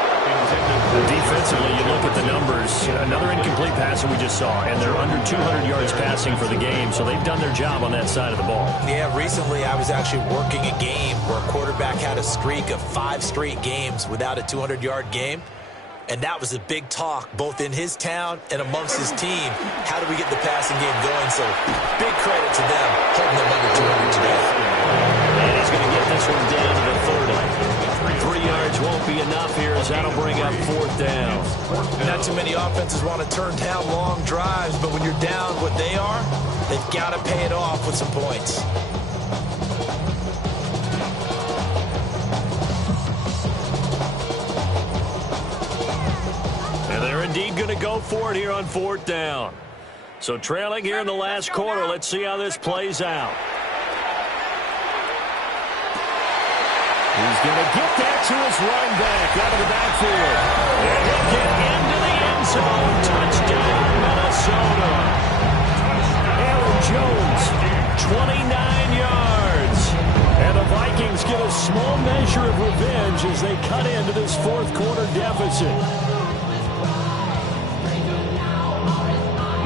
Defensively, you look at the numbers. Another incomplete pass that we just saw, and they're under 200 yards passing for the game, so they've done their job on that side of the ball. Yeah, recently I was actually working a game where a quarterback had a streak of 5 straight games without a 200-yard game, and that was a big talk both in his town and amongst his team. How do we get the passing game going? So big credit to them holding them under 200 today. And he's going to get this one down to the 30. 3 yards won't be enough here as that'll bring up 4th down. Not too many offenses want to turn down long drives, but when you're down what they are, they've got to pay it off with some points. And they're indeed going to go for it here on 4th down. So trailing here in the last quarter, let's see how this plays out. He's going to get that to his running back out of the backfield. And he'll get into the end zone. Touchdown, Minnesota. Aaron Jones, 29 yards. small measure of revenge as they cut into this fourth quarter deficit.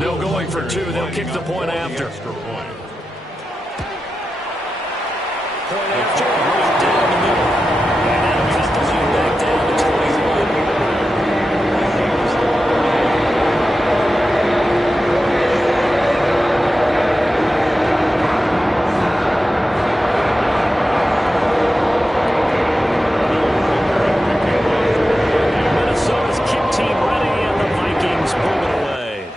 No going for two. They'll kick the point after. Point after, right down the middle. And that'll cut the lead back down to 21. Minnesota's kick team ready, and the Vikings move it away.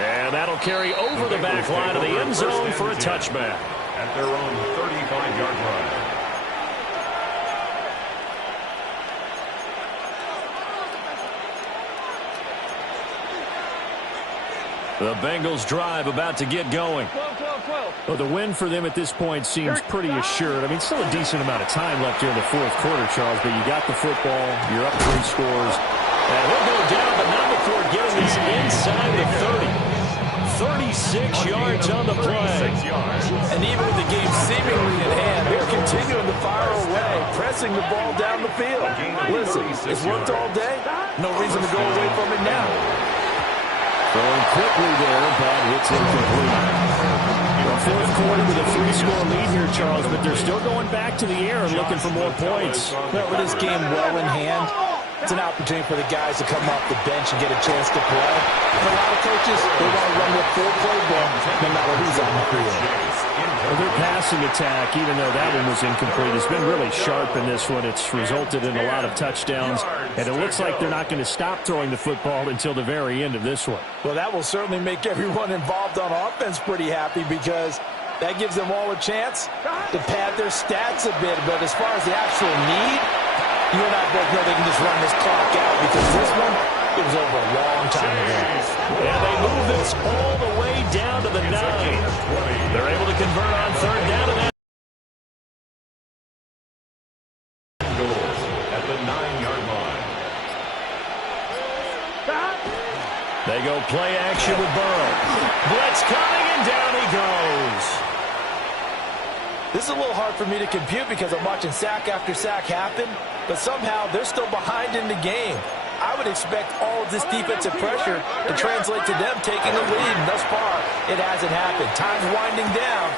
And that'll carry over the back line of the end zone for a touchback. At their own 35-yard line. The Bengals drive about to get going. Well, the win for them at this point seems pretty assured. I mean, still a decent amount of time left here in the fourth quarter, Charles, but you got the football, you're up 3 scores. And he'll go down, but not before getting this inside the 30. 36 yards on the play. And even with the game seemingly in hand, they're continuing to fire away, pressing the ball down the field. Listen, it's worked all day. No reason to go away from it now. Throwing quickly there, but it's incomplete. The fourth quarter with a 3-score lead here, Charles, but they're still going back to the air and looking for more points. Well, with this game well in hand, it's an opportunity for the guys to come off the bench and get a chance to play. And a lot of coaches, they want to run their full playbook no matter who's on the field. Well, their passing attack, even though that one was incomplete, has been really sharp in this one. It's resulted in a lot of touchdowns, and it looks like they're not going to stop throwing the football until the very end of this one. Well, that will certainly make everyone involved on offense pretty happy because that gives them all a chance to pad their stats a bit. But as far as the actual need, you and I both know they can just run this clock out because this one, it was over a long time ago. And they move this all the way down to the 9. They're able to convert on third down to that. At the 9-yard line. They go play action with Burrow. Blitz coming, and down he goes. This is a little hard for me to compute because I'm watching sack after sack happen, but somehow they're still behind in the game. I would expect all of this defensive pressure to translate to them taking the lead, and thus far, it hasn't happened. Time's winding down.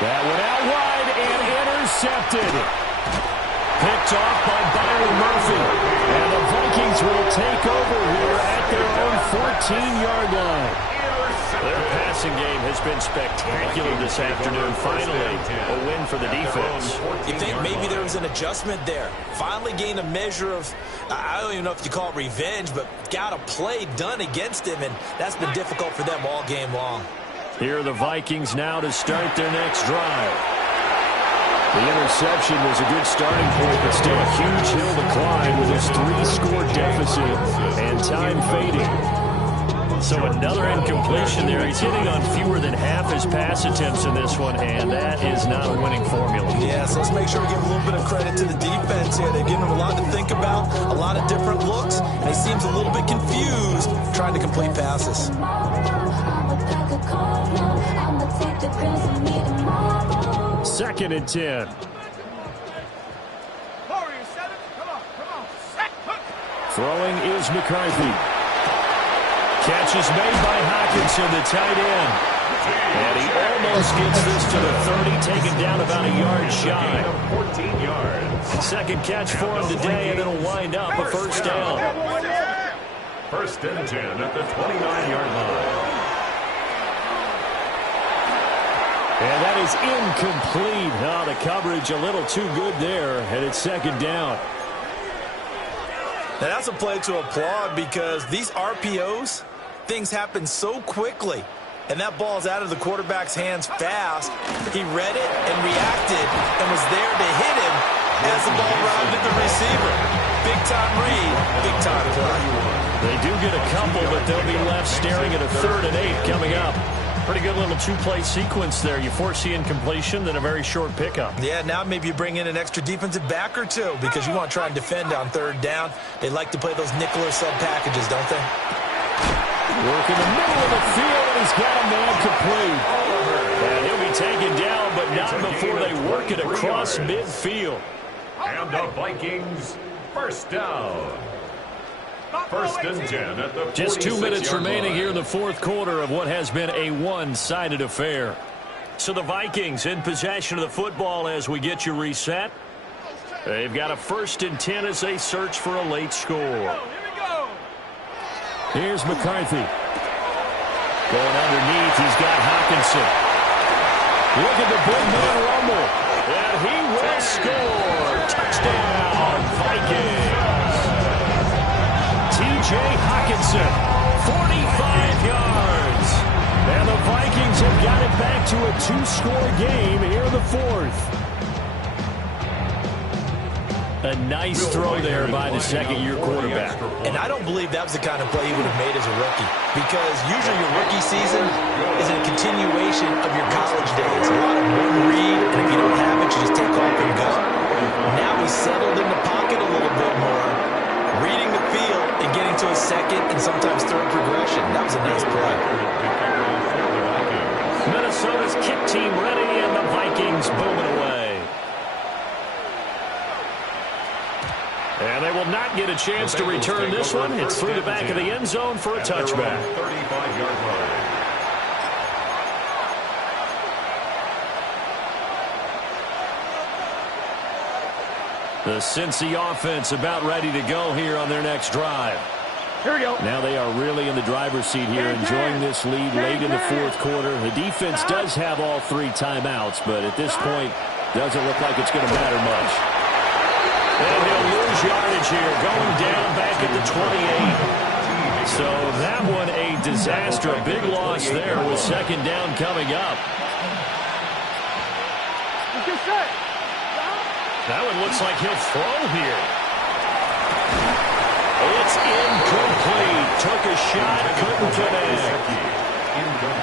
That went out wide and intercepted. Picked off by Byron Murphy. And the Vikings will take over here at their own 14-yard line. Their passing game has been spectacular this afternoon. Finally, a win for the defense. You think maybe there was an adjustment there? Finally gained a measure of, I don't even know if you call it revenge, but got a play done against him, and that's been difficult for them all game long. Here are the Vikings now to start their next drive. The interception was a good starting point, but still a huge hill to climb with this 3-score deficit and time fading. So another incompletion there. He's hitting on fewer than half his pass attempts in this one, and that is not a winning formula. Yeah, so let's make sure we give a little bit of credit to the defense here. They've given him a lot to think about, a lot of different looks, and he seems a little bit confused trying to complete passes. Second and 10. Throwing is McCarthy. Catch is made by Hockenson, the tight end. And he almost gets this to the 30, taken down about a yard shy. 14 yards. Second catch for him today, and it'll wind up a first down. First and 10 at the 29-yard line. And that is incomplete. Oh, the coverage a little too good there, and it's second down. Now that's a play to applaud because these RPOs, things happen so quickly. And that ball's out of the quarterback's hands fast. He read it and reacted and was there to hit him as the ball rounded the receiver. Big-time read, big-time play. They do get a couple, but they'll be left staring at a 3rd and 8 coming up. Pretty good little 2-play sequence there. You force the incompletion, then a very short pickup. Yeah, now maybe you bring in an extra defensive back or two because you want to try and defend on 3rd down. They like to play those nickel or sub packages, don't they? Work in the middle of the field, and he's got a man complete. And he'll be taken down, but not time before they work it across midfield. And the Vikings, first down. First and 10 at the Just 2 minutes remaining line. here in the fourth quarter of what has been a one-sided affair. So the Vikings in possession of the football as we get you reset. They've got a 1st and 10 as they search for a late score. Here's McCarthy. Going underneath, he's got Hawkinson. Look at the big man rumble. And he will score. Touchdown, Vikings. T.J. Hawkinson, 45 yards. And the Vikings have got it back to a 2-score game here in the fourth. A nice throw there by the second-year quarterback. And I don't believe that was the kind of play he would have made as a rookie, because usually your rookie season is a continuation of your college days. A lot of one read, and if you don't have it, you just take off and go. Now he's settled in the pocket a little bit more, reading the field and getting to a second and sometimes third progression. That was a nice play. Minnesota's kick team ready, and the Vikings booming away. And they will not get a chance to return this one. It's through the back of the end zone for a touchback. 35-yard line. The Cincy offense about ready to go here on their next drive. Here we go. Now they are really in the driver's seat here, enjoying this lead late in the fourth quarter. The defense does have all 3 timeouts, but at this point, doesn't look like it's going to matter much. And he'll lose yardage here, going down back at the 28. So that one a disaster. A big loss there with second down coming up. That one looks like he'll throw here. It's incomplete. Took a shot, couldn't connect.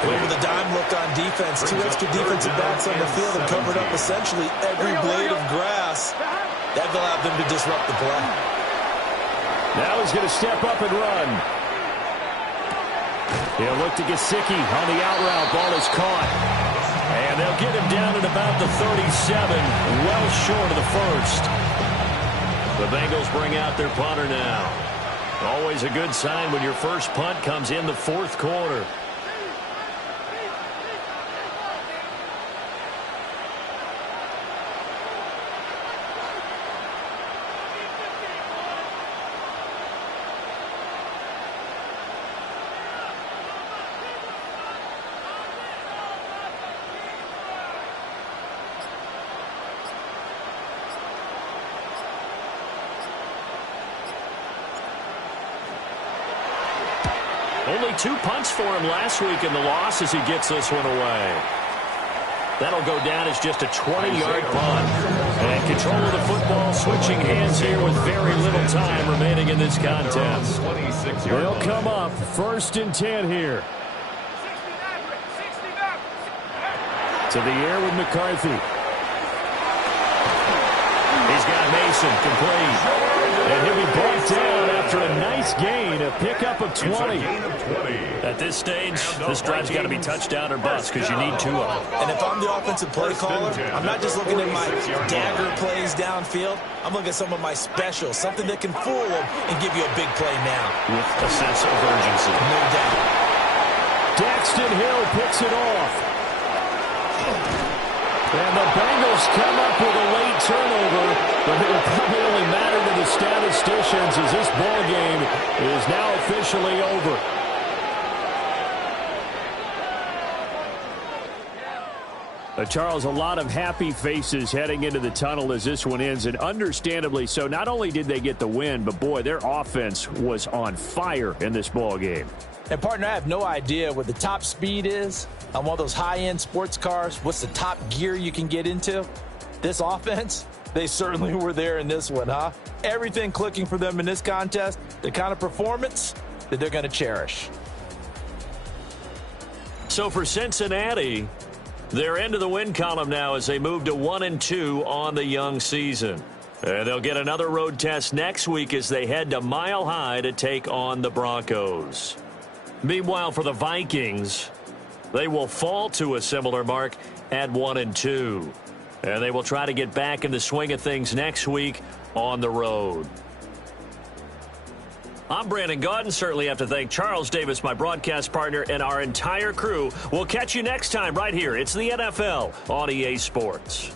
Over the dime look on defense. 2 extra defensive backs on the field and covered up essentially every blade of grass. That allowed them to disrupt the play. Now he's going to step up and run. He'll look to Gesicki on the out route. Ball is caught. And they'll get him down at about the 37, well short of the first. The Bengals bring out their punter now. Always a good sign when your first punt comes in the fourth quarter. Only 2 punts for him last week in the loss as he gets this one away. That'll go down as just a 20-yard punt. And control of the football switching hands here with very little time remaining in this contest. They'll come up 1st and 10 here. To the air with McCarthy. He's got Mason complete. And he'll be brought down after a nice gain, a pickup of 20. At this stage, this drive's got to be touchdown or bust because you need 2 of them. And if I'm the offensive play caller, I'm not just looking at my dagger plays downfield. I'm looking at some of my specials, something that can fool them and give you a big play now. With a sense of urgency. No doubt. Daxton Hill picks it off. And the Bengals come up with a late turnover, but it will probably only matter to the statisticians as this ball game is now officially over. Charles, a lot of happy faces heading into the tunnel as this one ends, and understandably so. Not only did they get the win, but boy, their offense was on fire in this ball game. And partner, I have no idea what the top speed is on one of those high-end sports cars. What's the top gear you can get into? This offense, they certainly were there in this one, huh? Everything clicking for them in this contest, the kind of performance that they're going to cherish. So for Cincinnati, they're into the win column now as they move to 1-2 on the young season. And they'll get another road test next week as they head to Mile High to take on the Broncos. Meanwhile, for the Vikings, They will fall to a similar mark at 1-2. And they will try to get back in the swing of things next week on the road. I'm Brandon Gaudin. Certainly have to thank Charles Davis, my broadcast partner, and our entire crew. We'll catch you next time right here. It's the NFL on EA Sports.